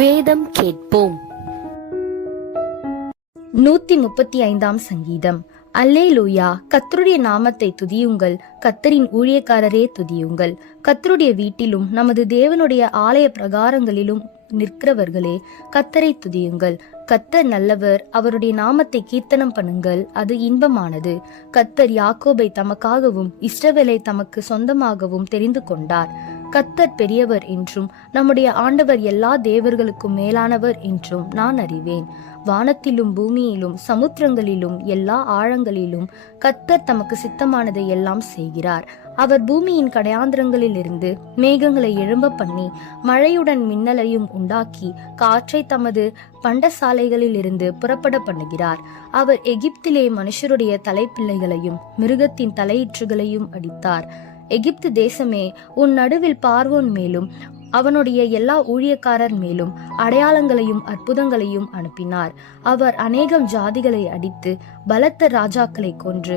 வேதம் கேட்போம். 135 சங்கீதம். அல்லேலூயா, கர்த்தருடைய நாமத்தை துதியுங்கள், கர்த்தரின் ஊழியக்காரரே துதியுங்கள். கர்த்தருடைய வீட்டிலும் நமது தேவனுடைய ஆலய பிரகாரங்களிலும் நிற்கிறவர்களே கர்த்தரை துதியுங்கள். கர்த்தர் நல்லவர், அவருடைய நாமத்தை கீர்த்தனம் பண்ணுங்கள், அது இன்பமானது. கர்த்தர் யாக்கோபை தமக்காகவும் இஸ்ரவேலை தமக்கு சொந்தமாகவும் தெரிந்து கொண்டார். கர்த்தர் பெரியவர் என்றும் நம்முடைய ஆண்டவர் எல்லா தேவர்களுக்கும் மேலானவர் என்றும் நான் அறிவேன். வானத்திலும் பூமியிலும் சமுத்திரங்களிலும் எல்லா ஆழங்களிலும் கர்த்தர் தமக்கு சித்தமானதை எல்லாம் செய்கிறார். அவர் பூமியின் கடையாந்திரங்களில் இருந்து மேகங்களை எழும்ப பண்ணி மழையுடன் மின்னலையும் உண்டாக்கி காற்றை தமது பண்டசாலைகளில் இருந்து புறப்பட பண்ணுகிறார். அவர் எகிப்திலே மனுஷருடைய தலைப்பிள்ளைகளையும் மிருகத்தின் தலையீற்றுகளையும் அடித்தார். எகிப்து தேசமே, உன் நடுவில் பார்வோன் மேலும் அவனுடைய எல்லா ஊழியக்காரர் மேலும் அடையாளங்களையும் அற்புதங்களையும் அனுப்பினார். அவர் அநேகம் ஜாதிகளை அடித்து பலத்த ராஜாக்களை கொன்று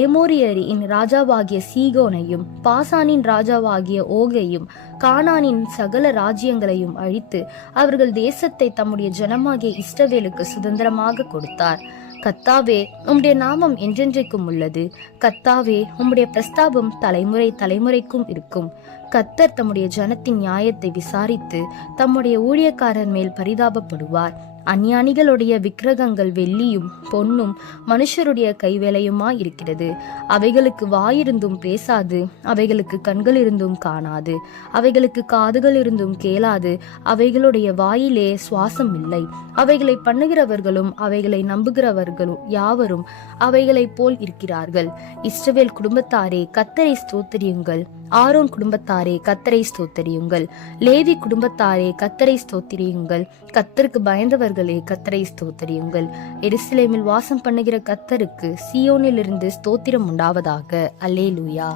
ஏமோரியரின் ராஜாவாகிய சீகோனையும் பாசானின் ராஜாவாகிய ஓகையும் கானானின் சகல ராஜ்யங்களையும் அழித்து அவர்கள் தேசத்தை தம்முடைய ஜனமாகிய இஸ்ரவேலுக்கு சுதந்திரமாக கொடுத்தார். கர்த்தாவே, உம்முடைய நாமம் என்றென்றைக்கும் உள்ளது. கர்த்தாவே, உம்முடைய பிரஸ்தாபம் தலைமுறை தலைமுறைக்கும் இருக்கும். கர்த்தர் தம்முடைய ஜனத்தின் நியாயத்தை விசாரித்து தம்முடைய ஊழியக்காரர் மேல் பரிதாபப்படுவார். அஞ்ஞானிகளுடைய விக்கிரகங்கள் வெள்ளியும் பொன்னும் மனுஷருடைய கைவேலையுமா இருக்கிறது. அவைகளுக்கு வாயிருந்தும் பேசாது, அவைகளுக்கு கண்கள் இருந்தும் காணாது, அவைகளுக்கு காதுகள் இருந்தும் கேளாது, அவைகளுடைய வாயிலே சுவாசம் இல்லை. அவைகளை பண்ணுகிறவர்களும் அவைகளை நம்புகிறவர்களும் யாவரும் அவைகளை போல் இருக்கிறார்கள். இஸ்ரவேல் குடும்பத்தாரே, கர்த்தரை ஸ்தோத்திரியுங்கள். ஆரோன் குடும்பத்தாரே, கர்த்தரை ஸ்தோத்திரியுங்கள். லேவி குடும்பத்தாரே, கர்த்தரை ஸ்தோத்திரியுங்கள். கர்த்தருக்கு பயந்தவர்களே, கர்த்தரை ஸ்தோத்திரியுங்கள். எருசலேமில் வாசம் பண்ணுகிற கர்த்தருக்கு சீயோனிலிருந்து ஸ்தோத்திரம் உண்டாவதாக. அல்லேலூயா.